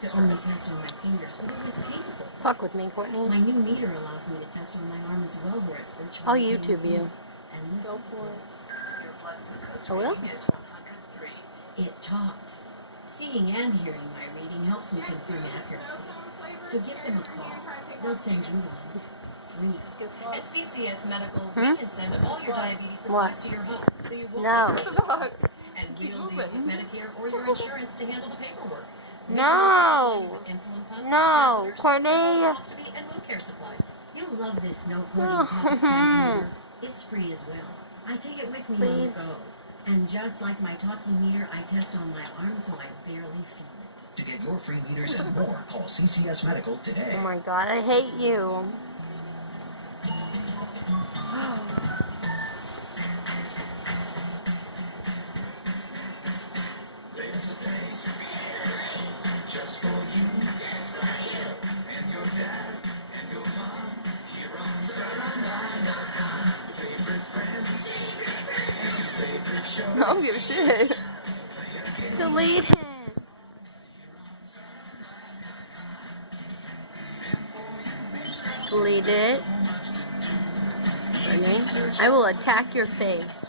to only test on my fingers, but it was painful. Fuck with me, Courtney. My new meter allows me to test on my arm as well, where it's virtually. I'll YouTube you. And Go listen for to it. this. I will? It talks. Seeing and hearing my reading helps me confirm accuracy. So give them a call. They'll send you one. Free. At CCS Medical, we can send all your diabetes supplies to your home, so you won't No. and we'll deal with Medicare or your insurance to handle the paperwork. No. Insulin pumps, No, Courtney. colonoscopy, and wound care supplies. You'll love this no-coding pocket size meter. It's free as well. I take it with me on the go. And just like my talking meter, I test on my arm so I barely feel it. To get your free meters and more, call CCS Medical today. Oh my god, I hate you. Just for you, and your dad, and your mom, here on Saturday.com. Favorite friends, favorite shows. I don't give a shit. Delete it. Delete it. Courtney, I will attack your face.